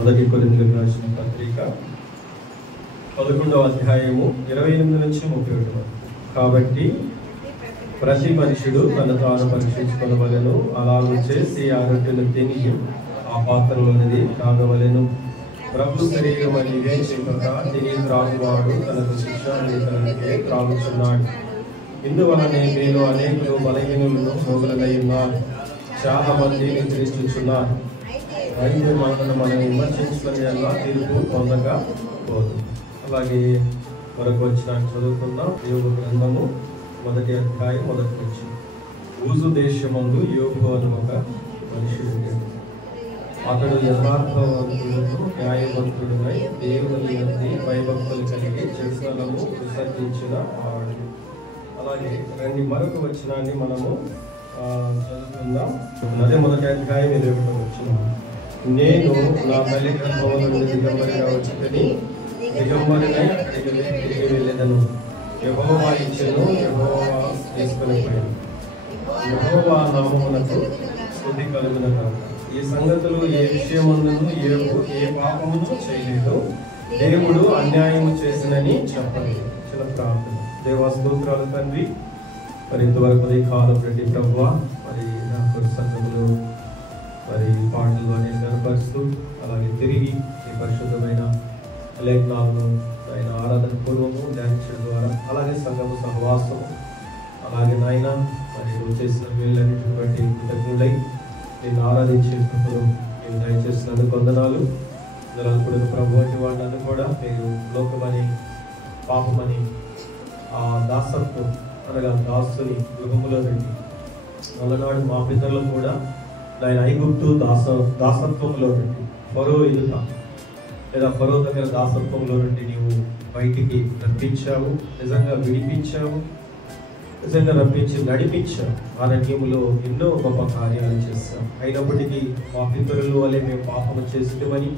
మొదటి కొరింథీయులకు రాసిన పత్రిక 11వ అధ్యాయము 28 నుంచి 31 వరకు. కాబట్టి ప్రతి మనుషుడు తను తాను పరీక్షించుకొనవలెను, అలాగూ చేసి ఆ రొట్టెను తిని ఆ పాత్రలోనిది త్రాగవలెను. ప్రభు శరీరం అని ఇదే చెప్పక తిని త్రాగువాడు తనకు శిక్ష అనేతనికే త్రాగుచున్నాడు. ఇందువలనే మీలో అనేకులు బలహీనులను రోగులై ఉన్నారు, చాలా మంది నిద్రిస్తున్నారు. అయితే మనం విమర్శించుకునే ఎలా తీర్పు పొందగా పోదు. అలాగే మరొక వచ్చిన చదువుకుందాం. యోగు గ్రంథము 1వ అధ్యాయం 1 నుంచి. ఊజు దేశమందు యోగు అని ఒక మనుషుడు, అతడు యథార్థవంతుడును న్యాయవంతుడునై దేవుని యందు భయభక్తులు కలిగి చెడులను విసర్జించిన వాడు. అలాగే రండి మరొక వచనాన్ని మనము చదువుకుందాం. అదే 1వ అధ్యాయం 21వ వచనం. నేను నా తల్లి గర్భము నుండి దిగంబరిగా వచ్చి దిగంబరినై అక్కడికి తిరిగి వెళ్ళేదను. యెహోవా ఇచ్చెను, యెహోవా తీసుకొని పోయాను. యెహోవా నామమునకు స్తుతి కలుగును గాక. ఈ సంగతులు ఏ విషయముందును ఏ పాపమును చేయలేదు, దేవుడు అన్యాయము చేసినని చెప్పలేదు. చిన్న ప్రార్థన. దేవా స్తోత్రాలు తండ్రి, మరి ఇంతవరకు కాలం రెడ్డి ప్రభువా, మరి నా సంఘములు మరి పాటలు అనేక కనపరుస్తూ అలాగే తిరిగి ఈ పరిశుద్ధమైన లేఖనాలను ఆయన ఆరాధన పూర్వము ధ్యానించడం ద్వారా అలాగే సంఘము సహవాసము అలాగే నాయన మరి నువ్వు చేసిన వీళ్ళన్నింటిని బట్టి కృతజ్ఞులై నేను ఆరాధించే కృపను నేను దయచేసినందుకు వందనాలు. కూడా ప్రభు వంటి వాళ్ళను కూడా మీరు లోకమని పాపమని ఆ దాసత్వం అనగా దాసుని గృహములో నుండి మొదనాడు మా పితరులు కూడా ఆయన ఐగుప్తు దాసత్వంలో నుండి ఫరో ఎదుట లేదా ఫరో దగ్గర దాసత్వంలో నుండి నీవు బయటికి రప్పించావు, నిజంగా విడిపించావు, నిజంగా రప్పించి నడిపించావు. అరణ్యములో ఎన్నో గొప్ప కార్యాలు చేస్తాం. అయినప్పటికీ మా పితరులు వలె మేము పాపము చేస్తామని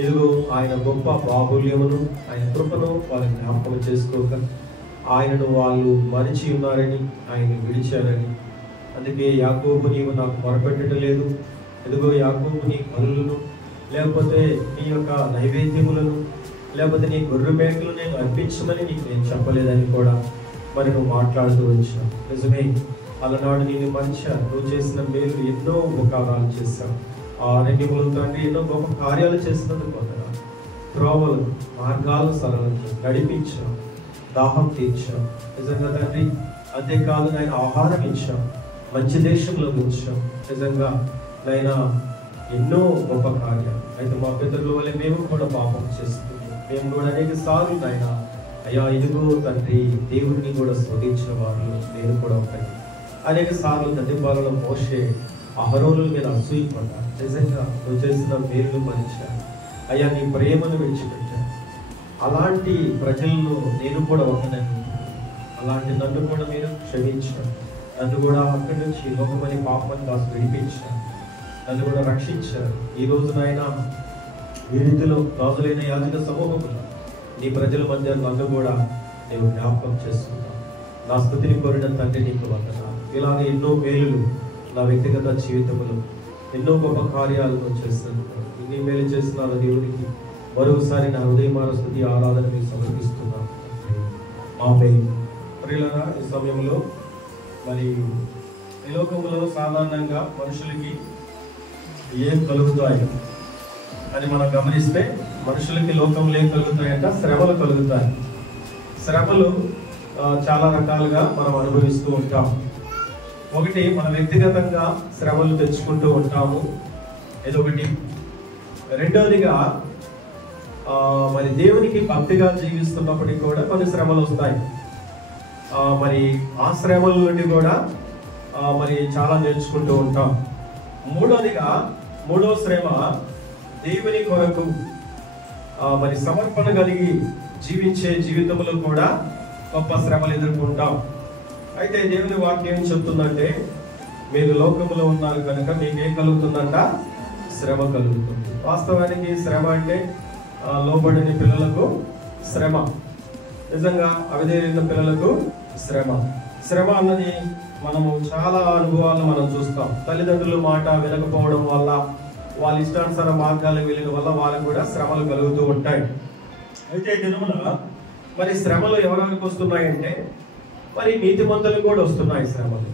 ఇదిగో ఆయన గొప్ప బాహుల్యమును ఆయన కృపను వాళ్ళని జ్ఞాపకం చేసుకోక ఆయనను వాళ్ళు మరిచి ఉన్నారని ఆయన విడిచారని, అందుకే యాకోబు నీవు నాకు మొరపెట్టడం లేదు, ఎదుగో యాకోబు నీ బలులను లేకపోతే నీ యొక్క నైవేద్యములను లేకపోతే నీ గొర్రె మేకలు నేను అర్పించమని నీకు నేను చెప్పలేదని కూడా మరి నువ్వు మాట్లాడుతూ వచ్చావు. నిజమే, అలనాడు నేను మంచిగా నువ్వు చేసిన మేలు ఎన్నో ఉపకారాలు చేశావు. ఆ అరణ్యములు తండ్రి ఎన్నో గొప్ప కార్యాలు చేసినందుకు వందనాలు. త్రోవలు మార్గాలు సరళం నడిపించావు, దాహం తీర్చావు. నిజంగా తండ్రి అంతేకాదు ఆయన ఆహారం ఇచ్చాం, మంచి దేశంలో ఉంచాం. నిజంగా నాయన ఎన్నో గొప్ప కార్యాలు. అయితే మా పితరుల వల్ల మేము కూడా పాపం చేస్తున్నాం. మేము కూడా అనేక సార్లు నాయన అయ్యా ఇదిగో తండ్రి దేవుడిని కూడా శోధించిన వాళ్ళు నేను కూడా ఒకటి. అనేక సార్లు తండ్రి బాలలో మోసే అహరోనుల మీద అసూయపడ్డా. నిజంగా నువ్వు చేసిన మేలు మరిచాను అయ్యా, నీ ప్రేమను విడిచిపెట్టాను. అలాంటి ప్రజలను నేను కూడా ఒకనని, అలాంటి నన్ను కూడా మీరు క్షమించాను. నన్ను కూడా అక్కడి నుంచి లోకమని పాపమని కాస్త విడిపించారు, నన్ను కూడా రక్షించారు. ఈ రోజు నాయన ఈ రీతిలో రాజులైన యాజక సమూహములు నీ ప్రజల మధ్య నన్ను కూడా నేను జ్ఞాపకం చేస్తున్నాను. నా స్తుతిని కోరిన తండ్రి నీకు వందనాలు. ఇలాగే ఎన్నో మేలులు నా వ్యక్తిగత జీవితంలో ఎన్నో గొప్ప కార్యాలను చేస్తున్నాను. ఇన్ని మేలు చేస్తున్నారు దేవునికి మరోసారి నా హృదయమాన స్తుతి ఆరాధన మీకు సమర్పిస్తున్నాను. ఆమేన్. ప్రియులారా, ఈ సమయంలో మరి ఈ లోకంలో సాధారణంగా మనుషులకి ఏం కలుగుతాయి అని మనం గమనిస్తే మనుషులకి లోకంలో ఏం కలుగుతాయంట? శ్రమలు కలుగుతాయి. శ్రమలు చాలా రకాలుగా మనం అనుభవిస్తూ ఉంటాం. ఒకటి మన వ్యక్తిగతంగా శ్రమలు తెచ్చుకుంటూ ఉంటాము, ఇదొకటి. రెండోదిగా మరి దేవునికి భక్తిగా జీవిస్తున్నప్పటికీ కూడా కొన్ని శ్రమలు వస్తాయి. మరి ఆ శ్రమల నుండి కూడా మరి చాలా నేర్చుకుంటూ ఉంటాం. మూడో శ్రమ దేవుని కొరకు మరి సమర్పణ కలిగి జీవించే జీవితంలో కూడా గొప్ప శ్రమలు ఎదుర్కొంటాం. అయితే దేవుని వాక్యం ఏం చెప్తుందంటే, మీరు లోకంలో ఉన్నారు కనుక మీకేం కలుగుతుందంట? శ్రమ కలుగుతుంది. వాస్తవానికి శ్రమ అంటే లోబడిన పిల్లలకు శ్రమ, నిజంగా అవిధేయులైన పిల్లలకు శ్రమ. శ్రమ అన్నది మనము చాలా అనుభవాలను మనం చూస్తాం. తల్లిదండ్రుల మాట వినకపోవడం వల్ల వాళ్ళ ఇష్టానుసార మార్గాలు వెళ్ళిన వల్ల వాళ్ళకు కూడా శ్రమలు కలుగుతూ ఉంటాయి. అయితే దినమున మరి శ్రమలు ఎవరికి వస్తున్నాయంటే మరి నీతిమంతులకు కూడా వస్తున్నాయి శ్రమలు.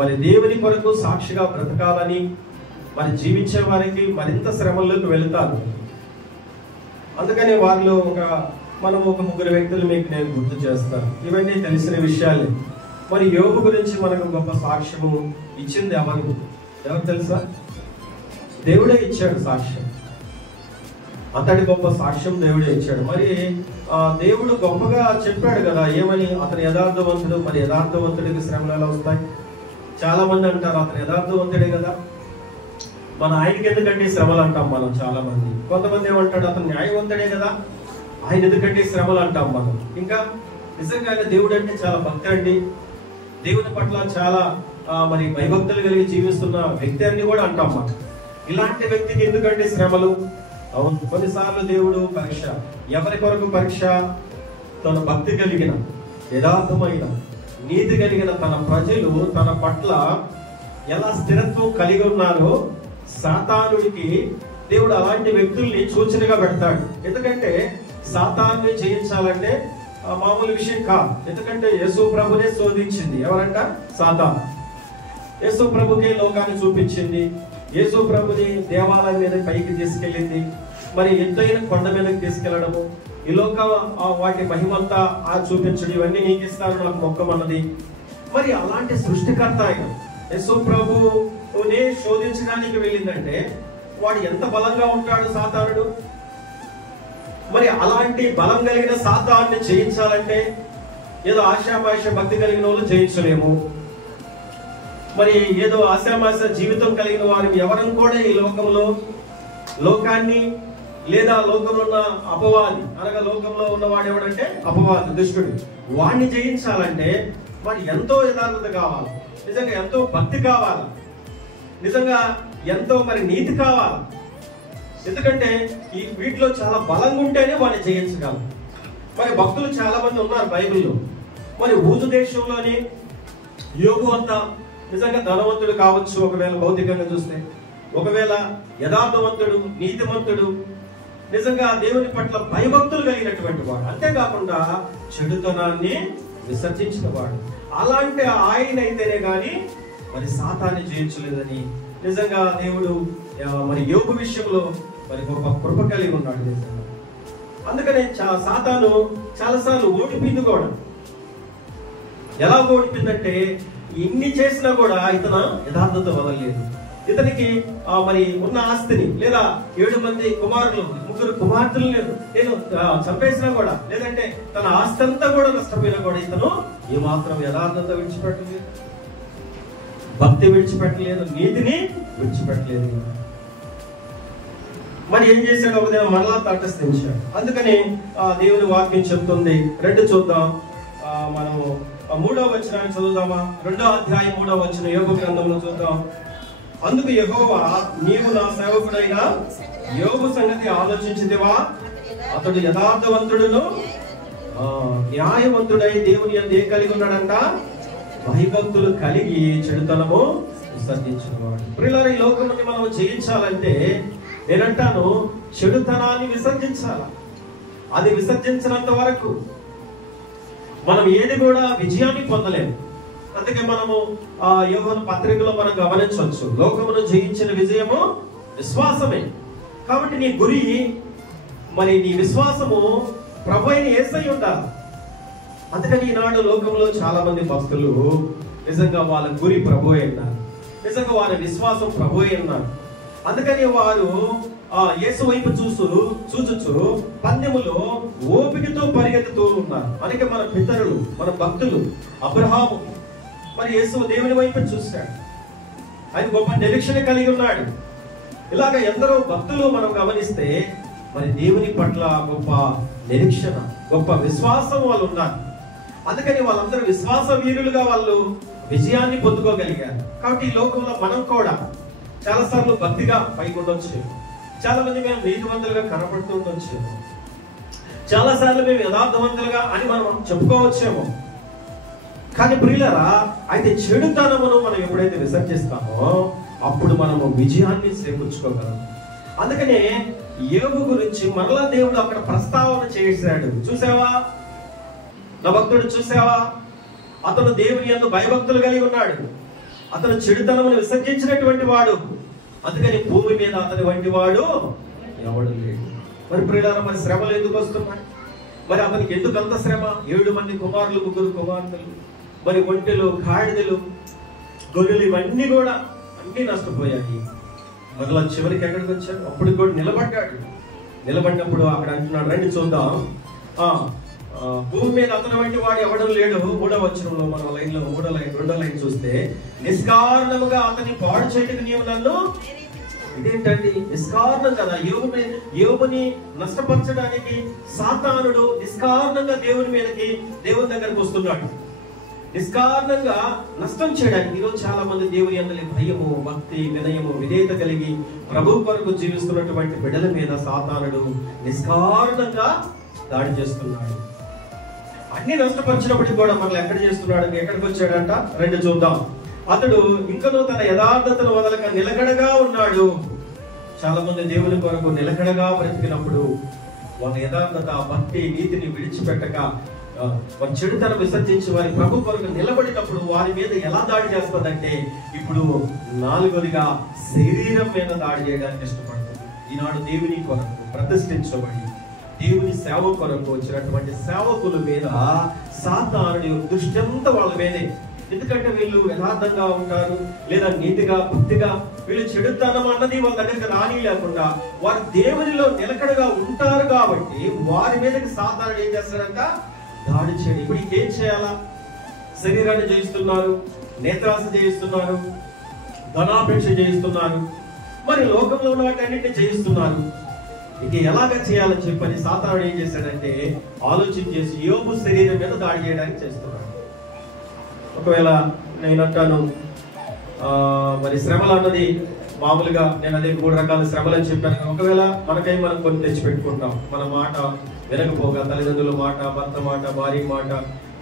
మరి దేవుని కొరకు సాక్షిగా బ్రతకాలని మరి జీవించే వారికి మరింత శ్రమల్లోకి వెళుతారు. అందుకని వారిలో మనం ఒక ముగ్గురు వ్యక్తులు మీకు నేను గుర్తు చేస్తాను. ఇవన్నీ తెలిసిన విషయాలే. మరి యోబు గురించి మనకు గొప్ప సాక్ష్యము ఇచ్చింది ఎవరు తెలుసా? దేవుడే ఇచ్చాడు సాక్ష్యం. అంతటి గొప్ప సాక్ష్యం దేవుడే ఇచ్చాడు. మరి దేవుడు గొప్పగా చెప్పాడు కదా, ఏమని? అతను యథార్థవంతుడు. మరి యథార్థవంతుడికి శ్రమలు ఎలా వస్తాయి? చాలా మంది అంటారు అతను యథార్థవంతుడే కదా, మన ఆయనకి ఎందుకంటే శ్రమలు అంటాం మనం చాలా మంది. కొంతమంది ఏమంటాడు అతను న్యాయవంతుడే కదా, ఆయన ఎందుకంటే శ్రమలు అంటాం మనం. ఇంకా నిజంగా ఆయన దేవుడు అంటే చాలా భక్తి అండి, దేవుని పట్ల చాలా మరి భయభక్తులు కలిగి జీవిస్తున్న వ్యక్తి అని కూడా అంటాం మనం. ఇలాంటి వ్యక్తికి ఎందుకంటే శ్రమలు? అవును, కొన్నిసార్లు దేవుడు పరీక్ష. ఎవరి కొరకు పరీక్ష? తన భక్తి కలిగిన, యథార్థమైన, నీతి కలిగిన తన ప్రజలు తన పట్ల ఎలా స్థిరత్వం కలిగి ఉన్నారో సాతానుడికి దేవుడు అలాంటి వ్యక్తుల్ని సూచనగా పెడతాడు. ఎందుకంటే సాతాన్ని జయించాలంటే మామూలు విషయం కాదు. ఎందుకంటే యేసు ప్రభునే శోధించింది ఎవరంట? సాతాను. యేసు ప్రభుకే లోకాన్ని చూపించింది. యేసు ప్రభుని దేవాలయం మీద పైకి తీసుకెళ్ళింది. మరి ఎత్తైన కొండ మీదకి తీసుకెళ్లడము, ఈ లోక వాటి మహిమంతా చూపించడం, ఇవన్నీ నీకు ఇస్తాను నాకు మొక్కమన్నది. మరి అలాంటి సృష్టికర్త ఆయన యేసు ప్రభునే శోధించడానికి వెళ్ళిందంటే వాడు ఎంత బలంగా ఉంటాడు సాతానుడు. మరి అలాంటి బలం కలిగిన సాతాన్ని జయించాలంటే ఏదో ఆశామాష భక్తి కలిగిన వాళ్ళు జయించలేము. మరి ఏదో ఆశామాష జీవితం కలిగిన వారికి ఎవరం కూడా ఈ లోకాన్ని లేదా లోకంలో ఉన్న అపవాది, అనగా లోకంలో ఉన్నవాడు ఎవడంటే అపవాది, దుష్టుడు. వాడిని జయించాలంటే వాడు ఎంతో యథార్థత కావాలి, నిజంగా ఎంతో భక్తి కావాలి, నిజంగా ఎంతో మరి నీతి కావాలి. ఎందుకంటే ఈ వీటిలో చాలా బలంగా ఉంటేనే వాడిని జయించగలరు. మరి భక్తులు చాలా మంది ఉన్నారు బైబిల్లో. మరి ఊజు దేశంలోని యోబు అంతా నిజంగా ధనవంతుడు కావచ్చు ఒకవేళ భౌతికంగా చూస్తే, ఒకవేళ యథార్థవంతుడు, నీతిమంతుడు, నిజంగా దేవుని పట్ల భయభక్తులు కలిగినటువంటి వాడు, అంతేకాకుండా చెడుతనాన్ని విసర్జించిన వాడు. అలాంటి ఆయన అయితేనే గాని మరి సాతాన్ని జయించలేదని నిజంగా దేవుడు మరి యోబు విషయంలో మరి గొప్ప కృప కలిగి ఉన్నాడు నిజంగా. అందుకనే సాతాను చాలాసార్లు ఓడిపోయింది కూడా. ఎలా ఓడిపోయిందంటే ఇన్ని చేసినా కూడా ఇతను యథార్థత వదలలేదు. ఇతనికి మరి ఉన్న ఆస్తిని లేదా 7 మంది కుమారులు, 3 కుమార్తెలు నేను చంపేసినా కూడా, లేదంటే తన ఆస్తి అంతా కూడా నష్టపోయినా కూడా ఇతను ఏమాత్రం యథార్థత విడిచిపెట్టలేదు, భక్తి విడిచిపెట్టలేదు, నీతిని విడిచిపెట్టలేదు. మరి ఏం చేశాడు? ఒక దినం మరలా తటస్థించాడు. అందుకని దేవుని వాక్యం చెప్తుంది. 2 చూద్దాం. మనము 3వ వచనాన్ని చదువుదామా? 2వ అధ్యాయం 3వ వచనం యోబు గ్రంథంలో చూద్దాం. అందుకు యెహోవా, నీవు నా సేవకుడైన యోబు సంగతి ఆలోచించితివా? అతడు యథార్థవంతుడును న్యాయవంతుడై దేవుని యందు ఏ కలిగి ఉన్నాడంట? భయభక్తులు కలిగి చెడుతనము విసర్జించినవాడు. ప్రియులారా, ఈ లోకముని మనం జయించాలంటే నేనంటాను చెడుతనాన్ని విసర్జించాలి. అది విసర్జించినంత వరకు మనం ఏది కూడా విజయాన్ని పొందలేము. అందుకే మనము యోహాను పత్రికలో మనం గమనించవచ్చు, లోకమును జయించిన విజయము విశ్వాసమే. కాబట్టి నీ గురి, మరి నీ విశ్వాసము ప్రభు అయిన యేసయ్య ఉండాలి. అందుకని ఈనాడు లోకంలో చాలా మంది భక్తులు నిజంగా వాళ్ళ గురి ప్రభు అన్నారు, నిజంగా వారి విశ్వాసం ప్రభు అన్నారు. అందుకని వారు యేసు వైపు చూచుచు పందెములో ఓపికతో పరిగెత్తుతూ ఉన్నారు. అందుకే మన పితరులు, మన భక్తులు అబ్రహాము మరి యేసు దేవుని వైపు చూశాడు, ఆయన గొప్ప నిరీక్షణ కలిగి ఉన్నాడు. ఇలాగ ఎందరో భక్తులు మనం గమనిస్తే మరి దేవుని పట్ల గొప్ప నిరీక్షణ, గొప్ప విశ్వాసం వాళ్ళు ఉన్నారు. అందుకని వాళ్ళందరూ విశ్వాస వీరులుగా వాళ్ళు విజయాన్ని పొందుకోగలిగారు. కాబట్టి ఈ లోకంలో మనం కూడా చాలా సార్లు భక్తిగా పైకి ఉండొచ్చు, చాలా మంది మేము నీతివంతులుగా కనపడుతూ ఉండొచ్చు, చాలా సార్లు మేము యథార్థవంతులుగా అని మనం చెప్పుకోవచ్చేమో. కానీ ప్రియులారా, అయితే చెడుతనమును మనం ఎప్పుడైతే విసర్జిస్తామో అప్పుడు మనము విజయాన్ని చేకూర్చుకోగలం. అందుకనే యోబు గురించి మరలా దేవుడు అక్కడ ప్రస్తావన చేశాడు. చూసావా నా భక్తుడు, చూసావా? అతను దేవుని యందు భయభక్తులు కలిగి ఉన్నాడు. అతను చెడుతనమును విసర్జించినటువంటి వాడు. అందుకని భూమి మీద అతని వంటి వాడు ఎవడు లేడు. మరి ప్రియులారా, మరి శ్రమలు ఎందుకు వస్తున్నాయి? మరి అతనికి ఎందుకు అంత శ్రమ? 7 మంది కుమారులు, 3 కుమార్తెలు, మరి ఒంటెలు, గాడిదలు, గొర్రెలు, ఇవన్నీ కూడా అన్ని నష్టపోయాయి. మరలా చివరికి ఎక్కడికి వచ్చాడు? అప్పుడు కూడా నిలబడ్డాడు. నిలబడినప్పుడు అక్కడ అంటున్నాడు, రండి చూద్దాం. భూమి మీద అతని వంటి వాడు ఎవడం లేడు. 3వ వచనంలో మనం లైన్లో 2వ లైన్ చూస్తే, నిష్కారణముగా అతని పాడు చేయడానికి నీవు నన్ను. ఇదేంటండి? నిష్కారణం కదా. యోబుని నష్టపరచడానికి సాతానుడు నిష్కారణంగా దేవుని దగ్గరకు వస్తున్నాడు. నిష్కారణంగా నష్టం చేయడానికి. ఈరోజు చాలా మంది దేవుని యందు భయము, భక్తి, వినయము, విధేయత కలిగి ప్రభు కొరకు జీవిస్తున్నటువంటి బిడ్డల మీద సాతానుడు నిష్కారణంగా దాడి చేస్తున్నాడు. అన్ని నష్టపరిచినప్పటికీ కూడా మనల్ని ఎక్కడ చేస్తున్నాడు? ఎక్కడికి వచ్చాడంట? రండి చూద్దాం. అతడు ఇంకనూ తన యథార్థతను వదలక నిలకడగా ఉన్నాడు. చాలా మంది దేవుని కొరకు నిలకడగా బ్రతికినప్పుడు వాళ్ళ యథార్థత, భక్తి, నీతిని విడిచిపెట్టక వారి చెడుతనం విసర్జించి వారి ప్రభు కొరకు నిలబడినప్పుడు వారి మీద ఎలా దాడి చేస్తుందంటే, ఇప్పుడు 4వదిగా శరీరం మీద దాడి చేయడానికి ఇష్టపడుతుంది. ఈనాడు దేవుని కొరకు ప్రతిష్ఠించబడి దేవుని సేవ కొరకు వచ్చినటువంటి సేవకుల మీద సాతానుడి దృష్టి అంతా వాళ్ళ మీదే. ఎందుకంటే వీళ్ళు యథార్థంగా ఉంటారు, లేదా నీతిగా, భక్తిగా, వీళ్ళు చెడుతనం అన్నది వాళ్ళ దగ్గరికి రాని లేకుండా వారు దేవునిలో నిలకడగా ఉంటారు కాబట్టి వారి మీదకి సాతానుడు ఏం చేస్తాడంట? దాడి చేయడం. ఇప్పుడు ఇంకేం చేయాలా? శరీరాన్ని జయిస్తున్నారు, నేత్రాశ జయిస్తున్నారు, ధనాపేక్ష జయిస్తున్నారు, మరి లోకంలో ఉన్న వాటి అన్నింటినీ జయిస్తున్నారు. ఇక ఎలాగ చేయాలని చెప్పని సాతానుడు ఏం చేశాడంటే ఆలోచన చేసి యోబు శరీరం మీద దాడి చేయడానికి చేస్తున్నాడు. ఒకవేళ నేను అంటాను, మరి శ్రమలు అన్నది మామూలుగా నేను అదే 3 రకాల శ్రమలు అని చెప్పాను. ఒకవేళ మనం కొన్ని తెచ్చి పెట్టుకుంటాం. మన మాట వినకపోగా, తల్లిదండ్రుల మాట, భర్త మాట, భార్య మాట,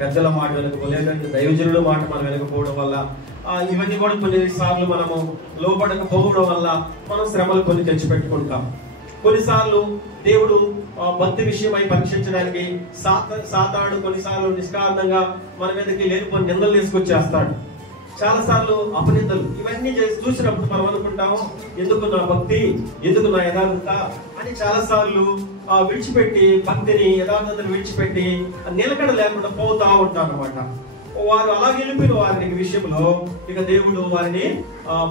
పెద్దల మాట వినకపో, లేదంటే దైవజనుల మాట మనం వినకపోవడం వల్ల ఇవన్నీ కూడా కొన్నిసార్లు మనము లోపడకపోవడం వల్ల మనం శ్రమలు కొన్ని తెచ్చి పెట్టుకుంటాం. కొన్నిసార్లు దేవుడు భక్తి విషయమై పరీక్షించడానికి సాతానుడు కొన్నిసార్లు నిష్కారణంగా మన మీదకి లేనిపోని నిందలు తీసుకొచ్చేస్తాడు. చాలా సార్లు అపనిందలు, ఇవన్నీ చూసినప్పుడు మనం అనుకుంటాము, ఎందుకు నా భక్తి, ఎందుకు నా యథార్థత అని చాలా సార్లు విడిచిపెట్టి భక్తిని, యథార్థతను విడిచిపెట్టి నిలకడ లేకుండా పోతా ఉంటారు అన్నమాట. వారు అలా వెళ్ళిపోయిన వారి విషయంలో ఇక దేవుడు వారిని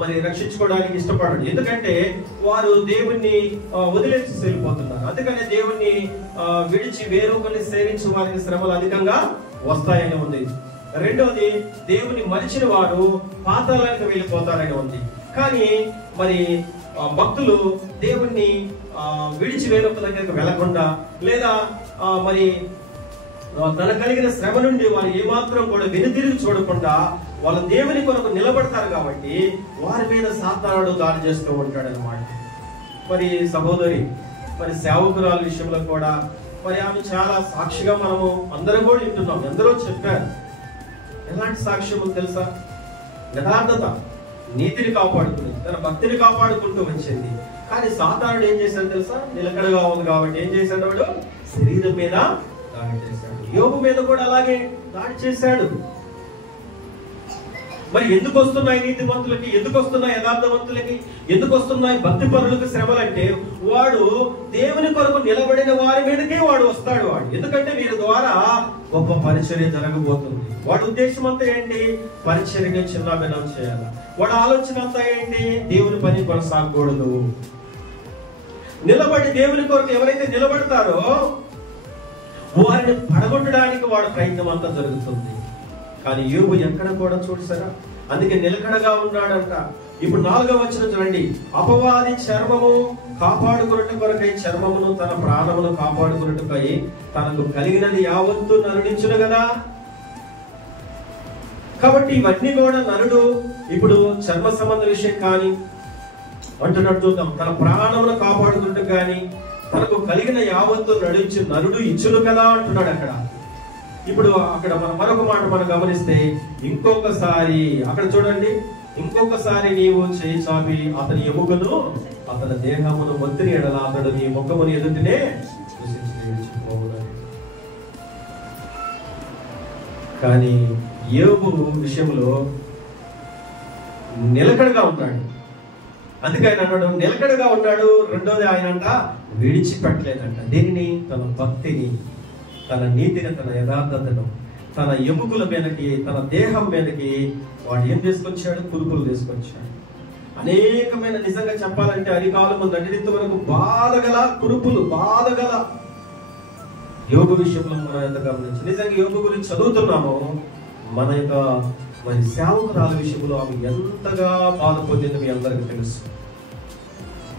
మరి రక్షించుకోవడానికి ఇష్టపడడు. ఎందుకంటే వారు దేవుణ్ణి వదిలేసి వెళ్ళిపోతున్నారు. అందుకనే దేవుణ్ణి విడిచి వేరొకరిని సేవించే వారికి శ్రమలు అధికంగా వస్తాయని ఉంది. రెండవది, దేవుని మరిచిన వారు పాతాళానికి వెళ్ళిపోతారని ఉంది. కానీ మరి భక్తులు దేవుణ్ణి విడిచి వేరొక దగ్గరికి వెళ్లకుండా, లేదా మరి తన కలిగిన శ్రమ నుండి వారు ఏమాత్రం కూడా వెనుతిరిగి చూడకుండా వాళ్ళ దేవుని కొరకు నిలబడతారు కాబట్టి వారి మీద సాతానుడు దాడి చేస్తూ ఉంటాడు అన్నమాట. మరి సహోదరి, మరి సేవకురాల విషయంలో కూడా మరి ఆమె చాలా సాక్షిగా మనము అందరం కూడా వింటున్నాం. ఎందరో చెప్పారు. ఎలాంటి సాక్ష్యం తెలుసా? యథార్థత, నీతిని కాపాడుకుంది, తన భక్తిని కాపాడుకుంటూ వచ్చింది. కానీ సాతానుడు ఏం చేశాడు తెలుసా? నిలకడగా ఉంది కాబట్టి ఏం చేశాడు? వాడు శరీరం మీద దాడి చేశాడు. యోబు మీద కూడా అలాగే దాడి చేశాడు. మరి ఎందుకు వస్తున్నాయి నీతిమంతులకి, ఎందుకు వస్తున్నాయి యథార్థవంతులకి, ఎందుకు వస్తున్నాయి భక్తి పరులకు శ్రమలంటే, వాడు దేవుని కొరకు నిలబడిన వారి మీదకే వాడు వస్తాడు. ఎందుకంటే వీరి ద్వారా గొప్ప పరిచర్య జరగబోతుంది. వాడి ఉద్దేశం అంతా ఏంటి? పరిచర్యగా చిన్నాభిన్నం చేయాలి. వాడి ఆలోచన అంతా ఏంటి? దేవుని పని కొనసాగకూడదు. నిలబడి దేవుని కొరకు ఎవరైతే నిలబడతారో వారిని పడగొట్టడానికి వాడు ప్రయత్నం అంతా జరుగుతుంది. కానీ యోబు ఎక్కడ కూడా చూసారా? అందుకే నిలకడగా ఉన్నాడంట. ఇప్పుడు 4వ వచనం చూడండి. అపవాది చర్మము కాపాడుకున్నట్టు కొరకై చర్మమును, తన ప్రాణమును కాపాడుకున్నట్టుకై తనకు కలిగినది యావత్తు నరుడించును కదా. కాబట్టి ఇవన్నీ కూడా నరుడు ఇప్పుడు చర్మ సంబంధ విషయం కానీ అంటున్నట్టు చూద్దాం. తన ప్రాణమును కాపాడుకున్నట్టు కానీ తనకు కలిగిన యావత్తు నరుడు ఇచ్చును కదా అంటున్నాడు అక్కడ. ఇప్పుడు అక్కడ మరొక మాట మనం గమనిస్తే, ఇంకొకసారి అక్కడ చూడండి, ఇంకొకసారి నీవు చేయి చాపి అతని ఎముకను అతని దేహమును మొత్తిని ఎడల అతడు నీ ముఖముని ఎదుటినే కానీ యోబు విషయంలో నిలకడగా ఉన్నాడు. అందుకే ఆయన అన్నాడు నిలకడగా ఉన్నాడు. రెండోది ఆయన అంట విడిచిపెట్టలేదంట. దేనిని? తన భక్తిని, తన నీతిని, తన యథార్థతను, తన ఎముకల మీదకి, తన దేహం మీదకి వాడు ఏం తీసుకొచ్చాడు? కురుపులు తీసుకొచ్చాడు. అనేకమైన, నిజంగా చెప్పాలంటే అరికాలం నడినంత వరకు బాధగల కురుపులు, బాధగల యోగ విషయంలో మనం ఎంత గమనించి నిజంగా యోగ గురించి చదువుతున్నామో, మన యొక్క మరి సేవకురాల విషయంలో ఆమె ఎంతగా బాధ పొందిందో మీ అందరికీ తెలుసు.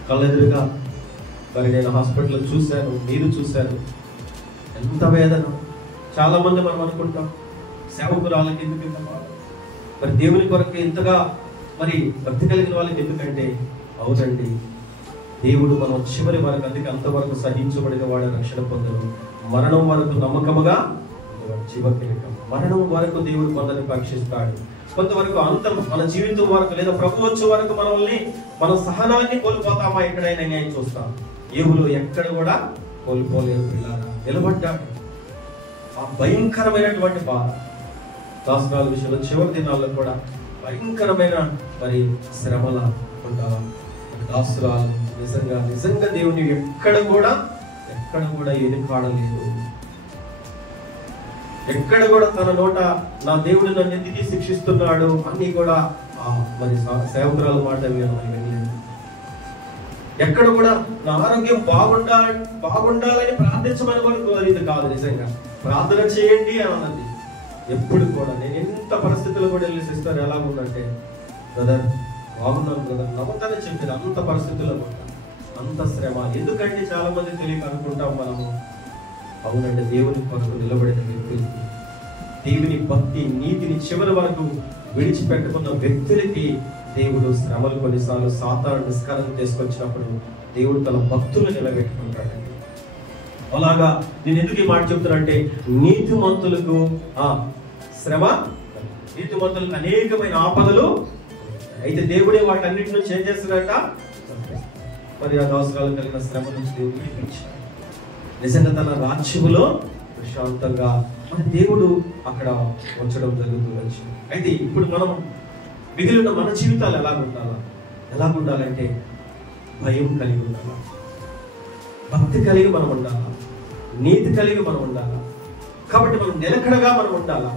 కళ్ళెదురుగా మరి నేను హాస్పిటల్లో చూశాను, మీరు చూశాను. ఎంత వేదన. చాలా మంది మనం అనుకుంటాం సేవకురాలకి ఎందుకు ఇంత బాధ, మరి దేవుని కొరకు ఇంతగా మరి భక్తి కలిగిన వాళ్ళకి ఎందుకంటే, అవునండి, దేవుడు మనం చివరి వరకు, అందుకే అంతవరకు సహించబడిన వాడు రక్షణ పొందను, మరణం వరకు నమ్మకముగా జీవకిరీటం. మరణం వరకు దేవుడు మనల్ని పరీక్షిస్తాడు. కొంతవరకు అంతం మన జీవితం వరకు, లేదా ప్రభు వచ్చే వరకు మనల్ని, మన సహనాన్ని కోల్పోతామా? ఎక్కడైనా న్యాయం చూస్తాం. ఏవులు ఎక్కడ కూడా కోల్పోలేరు. పిల్లలు నిలబడ్డాడు. ఆ భయంకరమైనటువంటి బాధ దాసరాల విషయంలో చివరి దినాల్లో కూడా భయంకరమైన మరి శ్రమల ఉంటాం. దాసరాలు నిజంగా దేవుని ఎక్కడ కూడా ఎదుకాడలేదు. ఎక్కడ కూడా తన నోట నా దేవుడు నన్ను ఎందుకు శిక్షిస్తున్నాడు అన్ని కూడా మరి సేవకురాల మాట వినలేదు. ఎక్కడ కూడా నా ఆరోగ్యం బాగుండాలని ప్రార్థించమని కూడా ఇది కాదు. నిజంగా ప్రార్థన చేయండి అన్నది. ఎప్పుడు కూడా నేను ఎంత పరిస్థితుల్లో కూడా వెళ్ళి సిస్టర్ ఎలా ఉందంటే, బ్రదర్ బాగున్నాను బ్రదర్, నమ్మకానే చెప్పేది. అంత పరిస్థితుల్లో ఉంటాను, అంత శ్రమ. ఎందుకంటే చాలా మంది తెలియక అనుకుంటాం మనము, అవునండి, దేవుని కొరకు నిలబడిన వ్యక్తులకి, దేవుని భక్తి నీతిని చివరి వరకు విడిచిపెట్టుకున్న వ్యక్తులకి దేవుడు శ్రమలు కొన్నిసార్లు సాతాను నిష్కారం తీసుకొచ్చినప్పుడు దేవుడు తన భక్తులు నిలబెట్టుకుంటాడండి. అలాగా నేను ఎందుకు ఈ మాట చెప్తానంటే, నీతిమంతులకు శ్రమ, నీతిమంతులకు అనేకమైన ఆపదలు అయితే దేవుడే వాటన్నిటి నుంచి ఏం చేస్తున్నాడట, మరి ఆ అవసరాలు కలిగిన శ్రమ నుంచి దేవుడు విడిపించాడు. నిజంగా తన రాజ్యములో ప్రశాంతంగా మన దేవుడు అక్కడ ఉంచడం జరుగుతుంది. అయితే ఇప్పుడు మనం మిగిలిన మన జీవితాలు ఎలా ఉండాలంటే భయం కలిగి ఉండాలా, భక్తి కలిగి మనం ఉండాలా, నీతి కలిగి మనం ఉండాలా. కాబట్టి మనం నిలకడగా మనం ఉండాలా.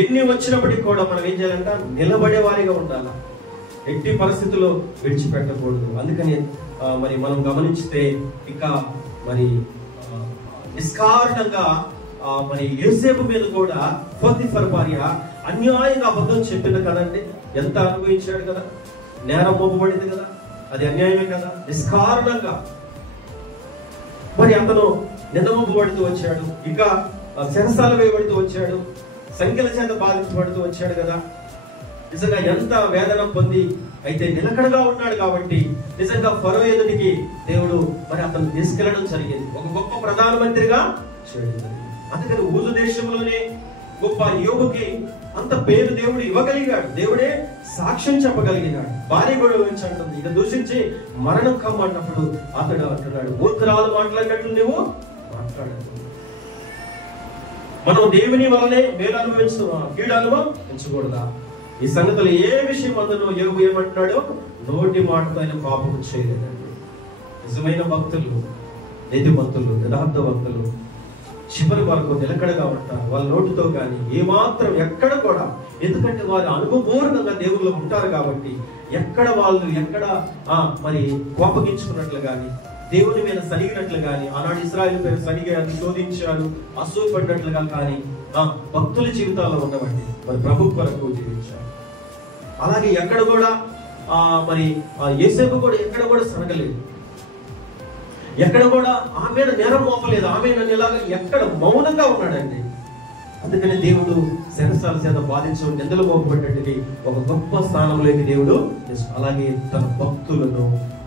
ఎన్ని వచ్చినప్పటికీ కూడా మనం ఏం చేయాలంట, నిలబడే వారిగా ఉండాలా. ఎట్టి పరిస్థితుల్లో విడిచిపెట్టకూడదు. అందుకని మరి మనం గమనించితే ఇక మరి నిష్కారణంగా మరి యోసేపు మీద కూడా పోతీఫర్ భార్య అన్యాయంగా అబద్ధం చెప్పింది కదండి. ఎంత అనుభవించాడు కదా, నేరం మోపబడింది కదా, అది అన్యాయమే కదా. నిష్కారణంగా మరి అతను నిందమోపబడుతూ వచ్చాడు, ఇంకా చెరసాల వేయబడుతూ వచ్చాడు, సంఖ్యల చేత బాధించబడుతూ వచ్చాడు కదా. నిజంగా ఎంత వేదన పొంది అయితే నిలకడగా ఉన్నాడు కాబట్టి నిజంగా ఫరో ఎదుటికి దేవుడు మరి అతను తీసుకెళ్లడం జరిగింది. ఒక గొప్ప ప్రధానమంత్రిగా చేయడం జరిగింది. అందుకని ఊజు దేశంలోనే గొప్ప యోగుకి అంత పేరు దేవుడు ఇవ్వగలిగాడు. దేవుడే సాక్ష్యం చెప్పగలిగినాడు. భార్య కూడా అంటుంది, ఇక దూషించి మరణం కమ్మన్నప్పుడు అతడు అంటున్నాడు, మూర్ఖురాలు మాట్లాడినట్లు నువ్వు మాట్లాడదు. మనం దేవుని వల్లనే మేలు అనుభవించున్నాం, కీడు అనుభవించకూడదా? ఈ సంగతులు ఏ విషయం అందులో యోగు ఏమంటున్నాడు, నోటి మాటతో ఆయన పాపం చేయలేదండి. నిజమైన భక్తులు, నీతిమంతులు, యథార్థ భక్తులు చివరి వరకు నిలకడగా ఉంటారు. వాళ్ళ నోటితో కానీ ఏమాత్రం ఎక్కడ కూడా, ఎందుకంటే వారు అనుభవపూర్వకంగా దేవుళ్ళు ఉంటారు కాబట్టి ఎక్కడ మరి కోపగించుకున్నట్లు కానీ, దేవుని మీద సరిగినట్లు కానీ, ఆనాడు ఇశ్రాయేలు పేరు సరిగారు, శోధించారు, అసూయపడినట్లుగా కానీ భక్తుల జీవితాల్లో ఉండవండి. మరి ప్రభు కొరకు జీవించారు. అలాగే ఎక్కడ కూడా మరి యోసేపు కూడా ఎక్కడ కూడా సనగలేదు, ఎక్కడ కూడా ఆమె నేరం మోపలేదు, ఆమె నన్ను ఇలాగ ఎక్కడ మౌనంగా ఉన్నాడండి. అందుకని దేవుడు శరసాల చేత బాధించడం, నిందలు మోపబడ్డట్టుకి ఒక గొప్ప స్థానంలోకి దేవుడు అలాగే తన భక్తులను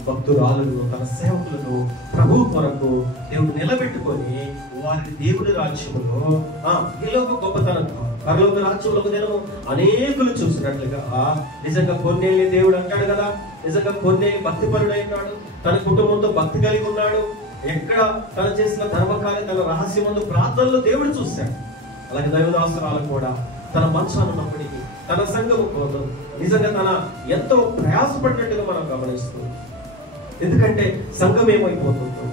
భక్తురాలను, తన సేవకులను ప్రభు కొరకు దేవుడు నిలబెట్టుకొని వారి దేవుని రాజ్యములో ఈలోక గొప్పతనం పరలోక రాజ్యంలో నేను అనేకులు చూసినట్లుగా నిజంగా కొన్నేళ్ళ దేవుడు అంటాడు కదా, నిజంగా కొన్నేళ్ళు భక్తిపరుడైనాడు, తన కుటుంబంతో భక్తి కలిగి ఉన్నాడు, ఎక్కడ తను చేసిన ధర్మకార్యం తన రహస్యమందు ప్రార్థనలో దేవుడు చూశాడు. అలాగే దైవదాసురాలు కూడా తన మంచాన్ని ఉన్నప్పటికీ తన సంఘము కోసం నిజంగా తన ఎంతో ప్రయాసపడినట్టుగా మనం గమనిస్తుంది. ఎందుకంటే సంఘం ఏమైపోతుందో,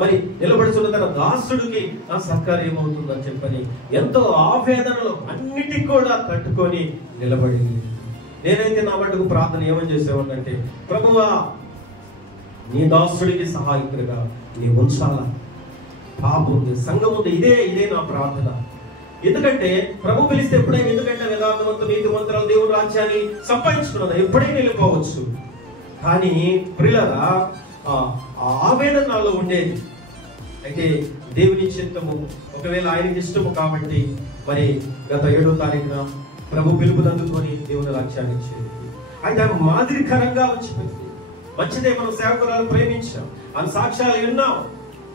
మరి నిలబడుతున్న తన దాసుడికి నా సత్కారం ఏమవుతుందని చెప్పని ఎంతో ఆవేదనలో అన్నిటికీ కూడా తట్టుకొని నిలబడి, నేనైతే నా మటుకు ప్రార్థన ఏమని చేసేవాడినంటే, ప్రభువా నీ దాసుడికి సహాయకుడిగా నీ ఉంచాలా, పాపం ఉంది సంఘం ఉంది, ఇదే నా ప్రార్థన. ఎందుకంటే ప్రభు పిలిస్తే ఎప్పుడైనా, ఎందుకంటే యథార్థవంతులు నీతివంతులు దేవుడు రాజ్యాన్ని సంపాదించుకున్నదా ఎప్పుడైనా వెళ్ళిపోవచ్చు. కానీ ప్రియులారా ఆవేదన నాలో ఉండేది. అయితే దేవుని చిత్తము, ఒకవేళ ఆయనకి ఇష్టము కాబట్టి మరి గత 7వ తారీఖున ప్రభు పిలుపునందుకొని దేవుని రాజ్యాన్ని ఇచ్చేది. అయితే ఆమె మాదిరికరంగా వచ్చిపోయింది. మంచిదే, మనం సేవకురాలు ప్రేమించాం, ఆమె సాక్ష్యాలు విన్నాం,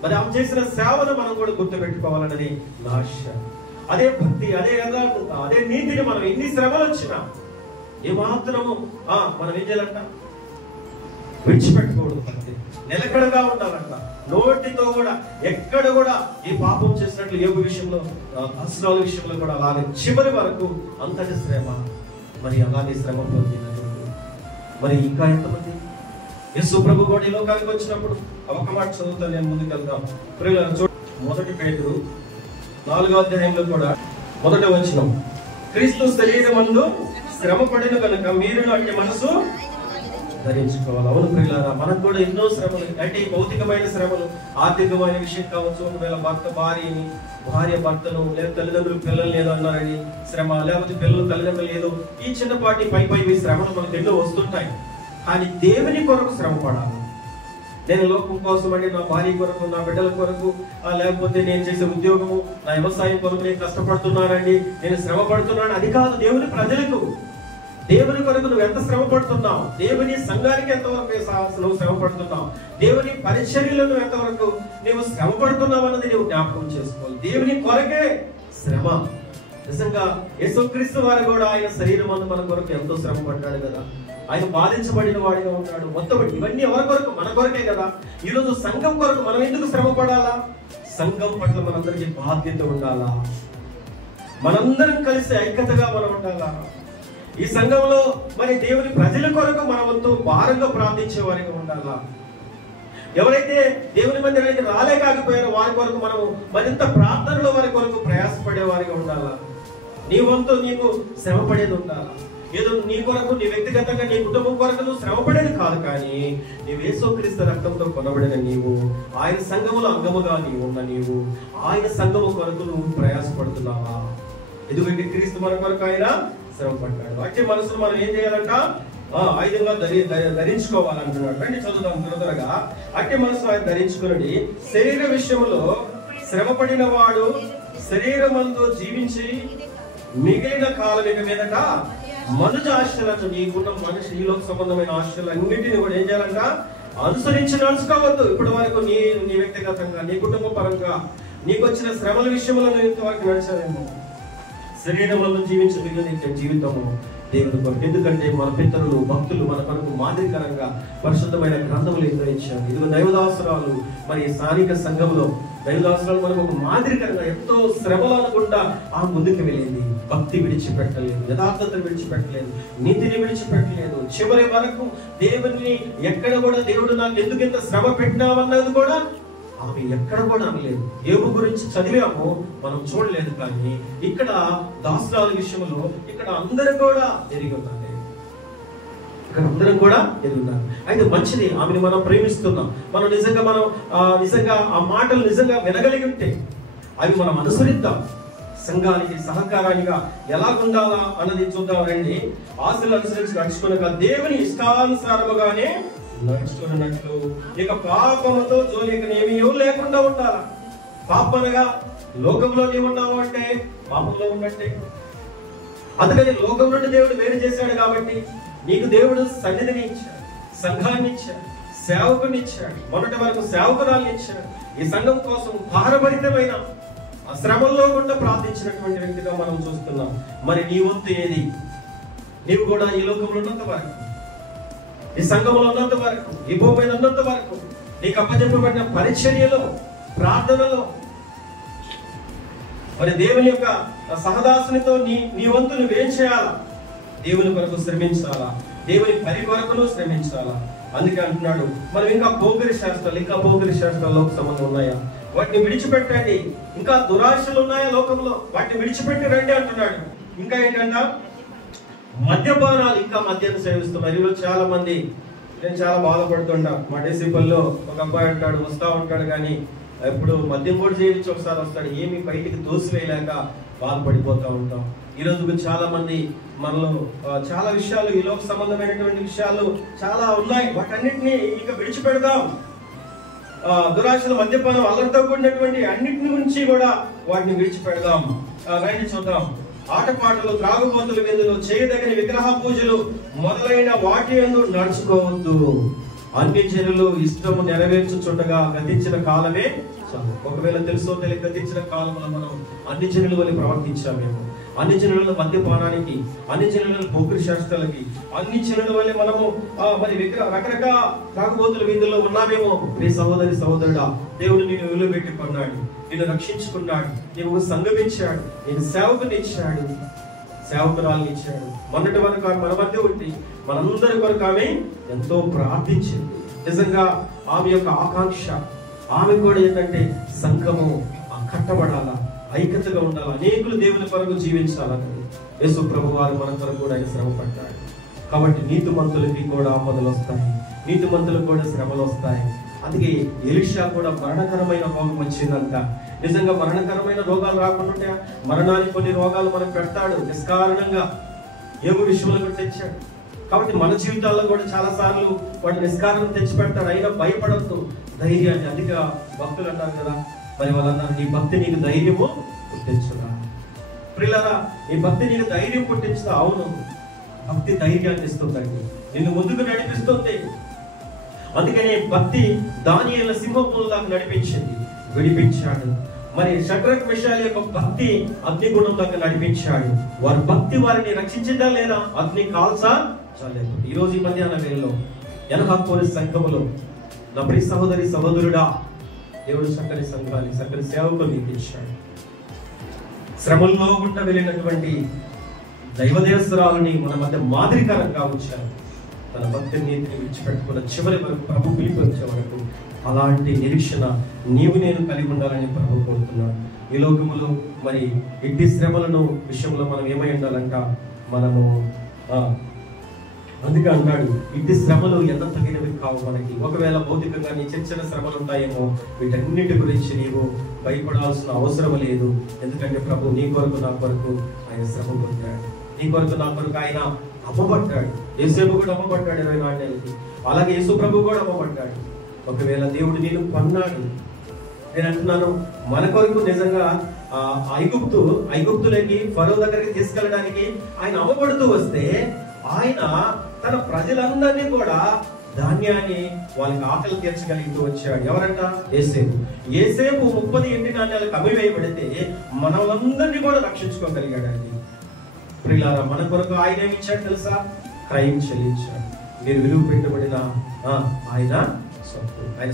మరి ఆమె చేసిన సేవను మనం కూడా గుర్తుపెట్టుకోవాలన్నది నా ఆశ. అదే భక్తి, అదే యథార్థత, అదే నీతిని మనం ఎన్ని శ్రమలు వచ్చినా ఏమాత్రము మనం ఏం చేయాలంట, విడిచిపెట్టకూడదు. భక్తి నిలకడగా ఉండాలంట. నోటితో కూడా ఎక్కడ కూడా ఈ పాపం చేసినట్లు యోగు విషయంలో, అస్త్రాల విషయంలో కూడా అలాగే చివరి వరకు అంతటి శ్రమ, మరి అలాగే శ్రమ పొందినట్టు. మరి ఇంకా ఎంతమంది యేసు ప్రభు కూడా ఈ లోకానికి వచ్చినప్పుడు ఒక మాట చదువుతాను, నేను ముందుకెళ్తాం. మొదటి పేతురు 4వ అధ్యాయంలో కూడా 1వ వచనం, క్రీస్తు శరీరమందు శ్రమ పడిన కనుక మీరు అట్టి మనసు ధరించుకోవాలి. అవును ప్రియులారా, మనకు కూడా ఎన్నో శ్రమలు, అంటే భౌతికమైన శ్రమలు, ఆర్థికమైన విషయం కావచ్చు, ఒకవేళ భార్య భర్తను, లేదా తల్లిదండ్రులు పిల్లలు లేదు అన్నారని శ్రమ, లేకపోతే పిల్లలు తల్లిదండ్రులు లేదు, ఈ చిన్నపాటి పై శ్రమలు మనకు ఎన్నో వస్తుంటాయి. కానీ దేవుని కొరకు శ్రమ పడాలి. నేను లోకం కోసం అంటే నా భార్య కొరకు, నా బిడ్డల కొరకు, లేకపోతే నేను చేసే ఉద్యోగము, నా వ్యవసాయం కొరకు నేను కష్టపడుతున్నానండి, నేను శ్రమ పడుతున్నాను, అది కాదు. దేవుని ప్రజలకు, దేవుని కొరకు నువ్వు ఎంత శ్రమ పడుతున్నావు, దేవుని సంఘానికి ఎంతవరకు నువ్వు శ్రమ పడుతున్నావు, దేవుని పరిచర్యలో నువ్వు ఎంతవరకు నువ్వు శ్రమ పడుతున్నావు అన్నది నువ్వు జ్ఞాపకం చేసుకోవాలి. దేవుని కొరకే శ్రమ. నిజంగా యేసుక్రీస్తు వారు కూడా ఆయన శరీరం అందు మన కొరకు ఎంతో శ్రమ పడ్డాడు కదా, ఆయన బాధించబడిన వాడిగా ఉన్నాడు. మొత్తం ఇవన్నీ ఎవరి కొరకు? మన కొరకే కదా. ఈరోజు సంఘం కొరకు మనం ఎందుకు శ్రమ పడాలా? సంఘం పట్ల మనందరికీ బాధ్యత ఉండాలా, మనందరం కలిసి ఐక్యతగా మనం ఉండాలా. ఈ సంఘంలో మరి దేవుని ప్రజల కొరకు మన వంతు భారంగా ప్రార్థించే వారిగా ఉండాలా. ఎవరైతే దేవుని మందిరానికి రాలేకపోయారో వారి కొరకు మనము మరింత ప్రార్థనలో వారి కొరకు ప్రయాసపడే వారిగా ఉండాలా. నీ వంతు నీకు శ్రమ పడేది ఉండాలా. ఏదో నీ కొరకు, నీ వ్యక్తిగతంగా, నీ కుటుంబం కొరకు నువ్వు శ్రమ పడేది కాదు, కానీ నీవు యేసుక్రీస్తు రక్తంతో కొనబడిన నీవు, ఆయన సంఘములో అంగముగా నీవు ఉన్న నీవు, ఆయన సంఘము కొరకు నువ్వు ప్రయాసపడుతున్నావా? ఎందుకంటే క్రీస్తు మన కొరకు ఆయన శ్రమ పడ్డాడు. అట్టి మనసును మనం ఏం చేయాలంట? ఆయుధంగా ధరించుకోవాలంటున్నాడు. రండి చదువుదాం త్వరగా. అట్టి మనసు ఆయన ధరించుకుని శరీర విషయంలో శ్రమ పడిన వాడు శరీరమందు జీవించి మిగిలిన కాలం ఇక మీదట మనుజ ఆశలను, నీకున్న మనిషి ఈలోక సంబంధమైన ఆశలు అన్నింటినీ కూడా ఏం చేయాలంట? అనుసరించి నడుచుకోవద్దు. ఇప్పటి వరకు నీ వ్యక్తిగతంగా, నీ కుటుంబ పరంగా నీకు వచ్చిన శ్రమల విషయంలో నువ్వు ఇంతవరకు నడిచావేమో. శరీరంలో జీవించే మిగిలిన జీవితము దేవుని కొరకు. ఎందుకంటే మన పితరులు, భక్తులు మన కొరకు మాదిరికరంగా పరిశుద్ధమైన గ్రంథములు ఎన్నో ఇచ్చారు. ఇదిగో దైవదాసురాలు మరి స్థానిక సంఘంలో దైవదాసురాలు మనకు ఒక మాదిరికరంగా ఎంతో శ్రమలు అనుకుంటా ఆ ముందుకు వెళ్ళింది. భక్తి విడిచిపెట్టలేదు, యథార్థతను విడిచిపెట్టలేదు, నీతిని విడిచిపెట్టలేదు. చివరి వరకు దేవుని ఎక్కడ కూడా దేవుడు నాకు ఎందుకు ఇంత శ్రమ పెట్టినావన్నది కూడా ఆమె ఎక్కడ కూడా అనలేదు. యోబు గురించి చదివాము, మనం చూడలేదు. కానీ ఇక్కడ దాసురాల విషయంలో ఇక్కడ అందరూ కూడా ఎరిగి ఉన్నారు, ఇక్కడ అందరం కూడా ఎరిగి ఉన్నారు. అయితే మంచిది, ఆమెను మనం ప్రేమిస్తున్నాం. మనం నిజంగా ఆ మాటలు నిజంగా వినగలిగి ఉంటే అవి మనం అనుసరిద్దాం. సంఘానికి సహకారానిగా ఎలా ఉండాలా అన్నది చూద్దాం రండి. ఆశలు అనుసరించి నడుచుకునక దేవుని ఇష్టానుసారముగానే నడుచుకున్నట్లు ఇక పాపముతో జోలికనేమీ లేకుండా ఉండాలా. పాపనగా లోకంలో నీవున్నావు అంటే పాపంలో ఉన్నట్టే. అందుకని లోకం నుండి దేవుడు వేరు చేశాడు కాబట్టి నీకు దేవుడు సన్నిధిని ఇచ్చాడు, సంఘాన్ని ఇచ్చాడు, సేవకుని ఇచ్చాడు, మొన్నటి వరకు సేవకురాలు ఇచ్చాడు. ఈ సంఘం కోసం భారభరితమైన ఆ శ్రమల్లో కూడా ప్రార్థించినటువంటి వ్యక్తిగా మనం చూస్తున్నాం. మరి నీ వంతు ఏది? నీవు కూడా ఈ లోకంలో ఉన్నంత వరకు, ఈ సంఘంలో ఉన్నంత వరకు, ఈ భూమి మీద ఉన్నంత వరకు, నీకు అప్పచెప్పబడిన పరిచర్యలో, ప్రార్థనలో, మరి దేవుని యొక్క సహదాసునితో నీ వంతు నువ్వేం చేయాలా? దేవుని కొరకు శ్రమించాలా, దేవుని పని కొరకును శ్రమించాలా. అందుకే అంటున్నాడు, మనం ఇంకా పోకిరి శాస్త్రాలకు సంబంధం ఉన్నాయా? వాటిని విడిచిపెట్టండి. ఇంకా దురాశలు ఉన్నాయా లోకంలో? వాటిని విడిచిపెట్టి రండి అంటున్నాడు. ఇంకా ఏంటంట? మద్యపానాలు, ఇంకా మద్యాన్ని సేవిస్తున్నారు. ఈరోజు చాలా మంది, నేను చాలా బాధపడుతుంటా. మా డెసిపల్లో ఒక అబ్బాయి అంటాడు, వస్తా ఉంటాడు కానీ ఎప్పుడు మద్యం కూడా చేయించి ఒకసారి వస్తాడు. ఏమి బయటికి తోసివేయలేక బాధపడిపోతూ ఉంటాం. ఈ రోజు చాలా మంది మనలో చాలా విషయాలు, ఈ లోక సంబంధమైనటువంటి విషయాలు చాలా ఉన్నాయి. వాటన్నిటిని ఇక విడిచిపెడదాం. దురాశలు, మద్యపానం, అల్లరితో కూడినటువంటి అన్నిటిని గురించి కూడా వాటిని విడిచిపెడదాం. రండి చూద్దాం. ఆటపాటలు, త్రాగుబోతులు, విందులు, చేయదగిన విగ్రహ పూజలు మొదలైన వాటి యందు నడుచుకోవద్దు. అన్ని జనులు ఇష్టము నెరవేర్చుచుండగా గతించిన కాలమే చాలు. ఒకవేళ తెలుసో తెలియక గతించిన కాలంలో మనం అన్ని జనుల వల్ల ప్రవర్తించామేమో, అన్ని జనుల మద్యపానానికి, అన్ని జనుల పోకిరి శాస్త్రాలకి, అన్ని జనుల వల్ల మనము మరి రకరకాల త్రాగుబోతుల విందుల్లో ఉన్నామేమో. నీ సహోదరి సహోదరుడా, దేవుడు నిన్ను విలువబెట్టి కొన్నాడు, నిన్ను రక్షించుకున్నాడు, నీవు సంగమించాడు, నేను సేవకుని ఇచ్చాడు, సేవకురాలను ఇచ్చాడు. మొన్నటి వరకు మన మధ్య ఉండి మనందరి కొరకు ఆమె ఎంతో ప్రార్థించింది. నిజంగా ఆమె యొక్క ఆకాంక్ష, ఆమె కూడా ఏంటంటే సంఘము కట్టబడాలా, ఐక్యతగా ఉండాలా, అనేకులు దేవుని కొరకు జీవించాలని యేసు ప్రభు వారు మన కొరకు కూడా ఆయన శ్రమ పడ్డాడు. కాబట్టి నీతిమంతులకి కూడా ఆపదలు వస్తాయి, నీతిమంతులకు కూడా శ్రమలు వస్తాయి. అందుకే ఎలీషా కూడా మరణకరమైన రోగం వచ్చిందంట. నిజంగా మరణకరమైన రోగాలు రాకుండా మరణానికి కొన్ని రోగాలు మనకు పెడతాడు నిష్కారణంగా. ఏవో విషయంలో కూడా తెచ్చాడు. కాబట్టి మన జీవితాల్లో కూడా చాలా సార్లు వాడు నిష్కారణం తెచ్చి పెడతాడు. అయినా భయపడద్దు, ధైర్యాన్ని. అందుకే భక్తులు అంటారు కదా, మరి వాళ్ళన్నారు, నీ భక్తి నీకు ధైర్యము పుట్టించుదా. ప్రియులారా, నీ భక్తి నీకు ధైర్యం పుట్టించుదా? అవును, భక్తి ధైర్యాన్ని ఇస్తుందండి, నిన్ను ముందుకు నడిపిస్తుంది. అందుకనే భక్తి దానియేలు సింహపురంలోకి నడిపించింది, విడిపించాడు. మరి షడ్రక్ మిషాల యొక్క భక్తి అగ్నిగుణంలోకి నడిపించాడు. వారి భక్తి వారిని రక్షించిందా లేదా? అగ్ని కాల్చలేదు. ఈ రోజు ఈ మధ్యాహ్న వేళలో ఎనహాపూరి సంఘములో నా ప్రియ సహోదరి సహోదరుడా, దేవుడు చక్కని సంఘాన్ని, చక్కని సేవకులు ఇచ్చాడు. శ్రమల్లో గుండా వెళ్ళినటువంటి దైవదేవస్తురాలని మన మధ్య మాదిరికరంగా ఉంచారు. తన భక్తి నీతిని విడిచిపెట్టుకున్న చివరి వరకు, ప్రభు పిలిపి వచ్చే వరకు అలాంటి నిరీక్షణ నీవు నేను కలిగి ఉండాలని ప్రభు కోరుతున్నాడు. ఈ లోకములో మరి ఇట్టి శ్రమలను విషయంలో మనం ఏమై ఉండాలంట, మనము అందుకే అంటాడు, ఇట్టి శ్రమలు ఎంత తగినవి కావు మనకి. ఒకవేళ భౌతికంగా నీ చిన్న శ్రమలు ఉంటాయేమో, వీటన్నిటి గురించి నీవు భయపడాల్సిన అవసరం లేదు. ఎందుకంటే ప్రభు నీ కొరకు నా కొరకు ఆయన శ్రమ పొందాడు, నీ కొరకు నా కొరకు ఆయన అమ్మబడ్డాడు. యేసేపు కూడా అమ్మబడ్డాడు 24 ఏళ్ళకి. అలాగే యేసు ప్రభు కూడా అమ్మబడ్డాడు. ఒకవేళ దేవుడు నేను కొన్నాడు, నేను అంటున్నాను మన కొరకు నిజంగా ఐగుప్తులకి ఫరో దగ్గరికి తీసుకెళ్ళడానికి ఆయన అమ్మబడుతూ వస్తే, ఆయన తన ప్రజలందరినీ కూడా ధాన్యాన్ని వాళ్ళకి ఆకలి తీర్చగలుగుతూ వచ్చాడు. ఎవరంట? యేసేపు 30 ఎండి నాణ్యాలకు అమ్మివేయబడితే మనలందరినీ కూడా రక్షించుకోగలిగాడండి. ప్రియులారా, మన కొరకు ఆయన ఏమి ఇచ్చాడు తెలుసా? క్రయం చెల్లించాడు. మీరు విలువ పెట్టబడిన ఆయన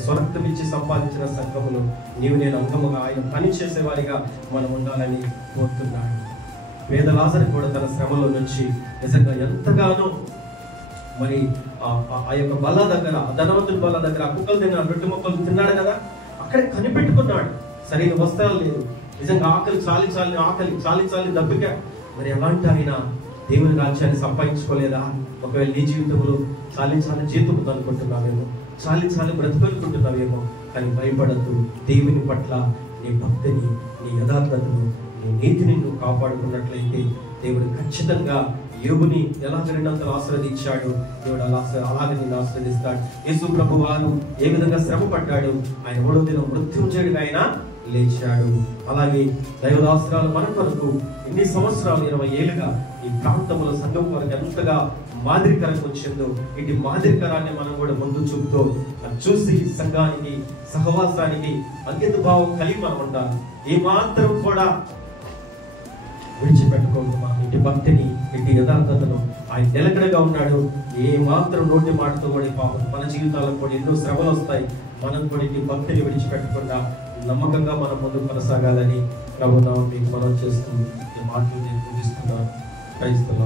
స్వరక్తం ఇచ్చి సంపాదించిన సంఘములు నీవు నేను అంగముగా ఆయన పని చేసేవారిగా మనం ఉండాలని కోరుతున్నాడు. పేద లాజరు కూడా తన శ్రమలో నుంచి నిజంగా ఎంతగానో మరి ఆ యొక్క బల్ల దగ్గర, ధనవంతుడి బల్ల దగ్గర కుక్కలు తిన్నాడు, రొట్టె ముక్కలు తిన్నాడు కదా, అక్కడే కనిపెట్టుకున్నాడు. సరైన వస్త్రాలు లేదు, నిజంగా ఆకలి చాలి దప్పిక. మరి ఎలాంటి ఆయన దేవుని రాజ్యాన్ని సంపాదించుకోలేదా? ఒకవేళ నీ జీవితంలో చాలి జీతం అనుకుంటున్నావేమో, చాలి బ్రతుకనుకుంటున్నావేమో, కానీ భయపడద్దు. దేవుని పట్ల నీ భక్తిని, నీ యథార్థతను, నీ నీతిని నువ్వు కాపాడుకున్నట్లయితే దేవుడు ఖచ్చితంగా యోబుని ఎలా జరిగినంతలో ఆశీర్వదించాడు, దేవుడు అలాగే నిన్ను ఆశీర్వదిస్తాడు. యేసు ప్రభు వారు ఏ విధంగా శ్రమ పడ్డాడు, ఆయన 3వ దినం మృత్యుంజయుడిగా ఆయన లేచాడు. అలాగే దైవదాసరాలు మన కొరకు ఇన్ని సంవత్సరాలు 20 ఏళ్ళుగా ఈ ప్రాంతంలో సంఘం కొరకు ఎంతగా మాదిరికరంగా వచ్చిందో ఇటు మాదిరికరాన్ని మనం కూడా ముందు చూపుతూ చూసి సంఘానికి సహవాసానికి అంకిత భావం కలిగి మనం ఉండాలి. ఏమాత్రం కూడా విడిచిపెట్టుకోవద్దు మనం ఇటు భక్తిని, ఇటు యథార్థతను. ఆయన నిలకడగా ఉన్నాడు. ఏ మాత్రం నోటి మాటతో కూడా పాపం మన జీవితాలకు కూడా ఎన్నో శ్రమలు వస్తాయి. మనం కూడా ఇటు భక్తిని విడిచిపెట్టకుండా నమ్మకంగా మనం ముందు కొనసాగాలని ప్రభుత్వం మీకు మనం చేస్తూ ఈ మాటలు నేను పూజిస్తున్నాను. క్రైస్తవ